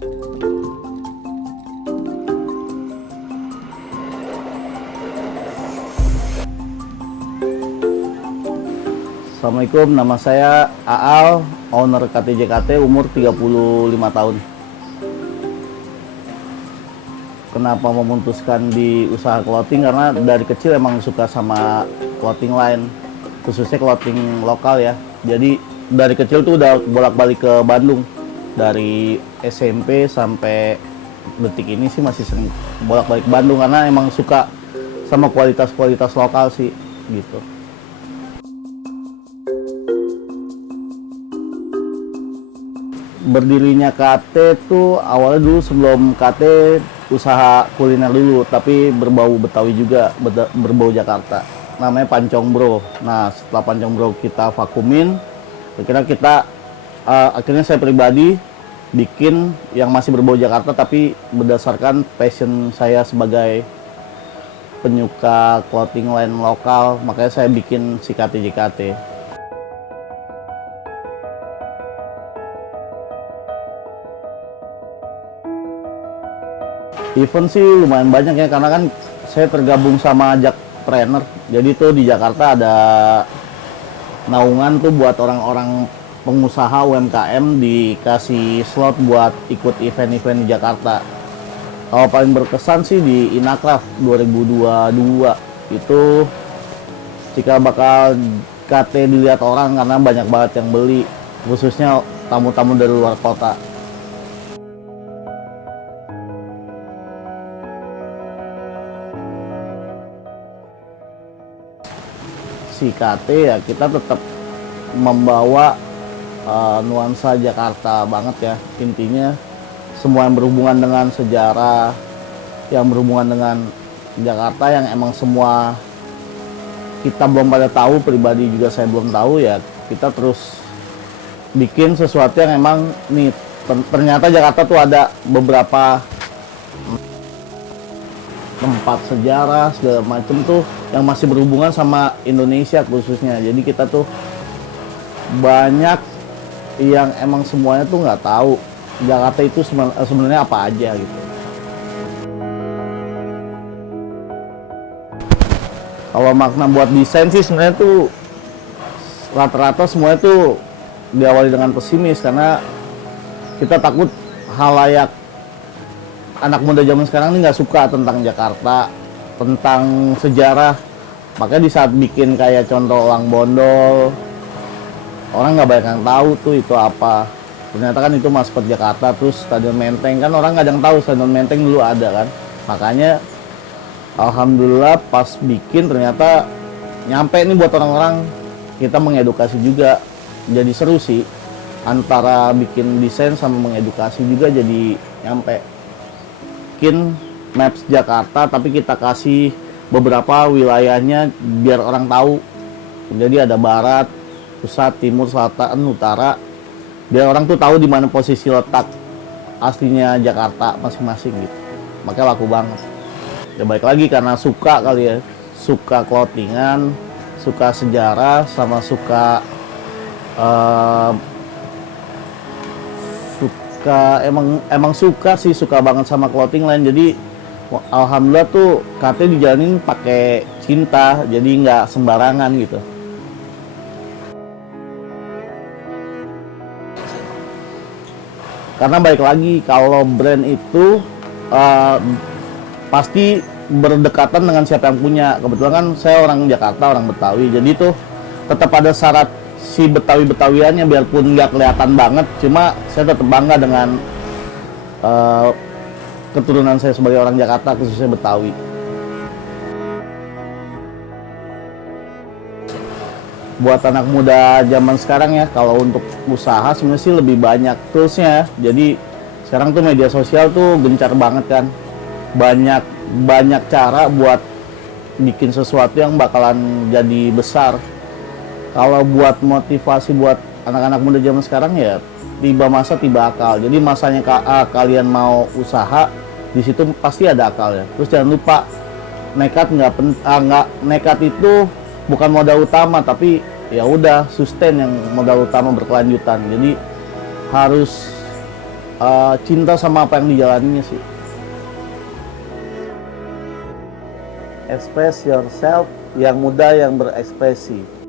Assalamualaikum, nama saya Aal, owner KTJKT, umur 35 tahun. Kenapa memutuskan di usaha clothing? Karena dari kecil emang suka sama clothing line, khususnya clothing lokal ya. Jadi dari kecil tuh udah bolak-balik ke Bandung. Dari SMP sampai detik ini sih masih sering bolak-balik ke Bandung karena emang suka sama kualitas-kualitas lokal sih gitu. Berdirinya KT tuh awalnya dulu sebelum KT usaha kuliner dulu, tapi berbau Betawi juga, berbau Jakarta. Namanya Pancong Bro. Nah, setelah Pancong Bro kita vakumin, akhirnya saya pribadi bikin yang masih berbau Jakarta, tapi berdasarkan passion saya sebagai penyuka clothing line lokal, makanya saya bikin si KTJKT. Event sih lumayan banyak ya, karena kan saya tergabung sama Jak Trainer. Jadi tuh di Jakarta ada naungan tuh buat orang-orang pengusaha UMKM dikasih slot buat ikut event-event di Jakarta. Kalau paling berkesan sih di Inacraft 2022 itu jika bakal KT dilihat orang karena banyak banget yang beli, khususnya tamu-tamu dari luar kota. Si KT ya kita tetap membawa nuansa Jakarta banget ya. Intinya semua yang berhubungan dengan sejarah, yang berhubungan dengan Jakarta, yang emang semua kita belum pada tahu, pribadi juga saya belum tahu ya, kita terus bikin sesuatu yang emang nih ternyata Jakarta tuh ada beberapa tempat sejarah segala macem tuh yang masih berhubungan sama Indonesia khususnya. Jadi kita tuh banyak yang emang semuanya tuh nggak tahu Jakarta itu sebenarnya apa aja gitu. Kalau makna buat desain sih sebenarnya tuh rata-rata semuanya tuh diawali dengan pesimis, karena kita takut halayak anak muda zaman sekarang ini nggak suka tentang Jakarta, tentang sejarah. Makanya di saat bikin kayak contoh Elang Bondol, orang nggak banyak yang tahu tuh itu apa. Ternyata kan itu maskot Jakarta. Terus Stadion Menteng, kan orang nggak ada yang tahu Stadion Menteng dulu ada kan. Makanya alhamdulillah pas bikin ternyata nyampe nih buat orang-orang. Kita mengedukasi juga, jadi seru sih. Antara bikin desain sama mengedukasi juga jadi nyampe. Bikin maps Jakarta tapi kita kasih beberapa wilayahnya biar orang tahu. Jadi ada barat, pusat, timur, selatan, utara, biar orang tuh tahu di mana posisi letak aslinya Jakarta masing-masing gitu. Makanya laku banget ya, baik lagi karena suka kali ya, suka clothingan, suka sejarah, sama suka emang suka sih, suka banget sama clothing line. Jadi alhamdulillah tuh KT dijalanin pakai cinta, jadi nggak sembarangan gitu. Karena balik lagi, kalau brand itu pasti berdekatan dengan siapa yang punya. Kebetulan kan saya orang Jakarta, orang Betawi, jadi tuh tetap ada syarat si Betawi-Betawiannya, biarpun nggak kelihatan banget, cuma saya tetap bangga dengan keturunan saya sebagai orang Jakarta, khususnya Betawi. Buat anak muda zaman sekarang ya, kalau untuk usaha sebenarnya sih lebih banyak toolsnya. Jadi sekarang tuh media sosial tuh gencar banget kan, banyak cara buat bikin sesuatu yang bakalan jadi besar. Kalau buat motivasi buat anak-anak muda zaman sekarang ya, tiba masa tiba akal. Jadi masanya kalian mau usaha, di situ pasti ada akal ya. Terus jangan lupa, nekat itu bukan modal utama, tapi ya udah sustain yang modal utama berkelanjutan. Jadi harus cinta sama apa yang dijalaninya sih. Express yourself, yang muda yang berekspresi.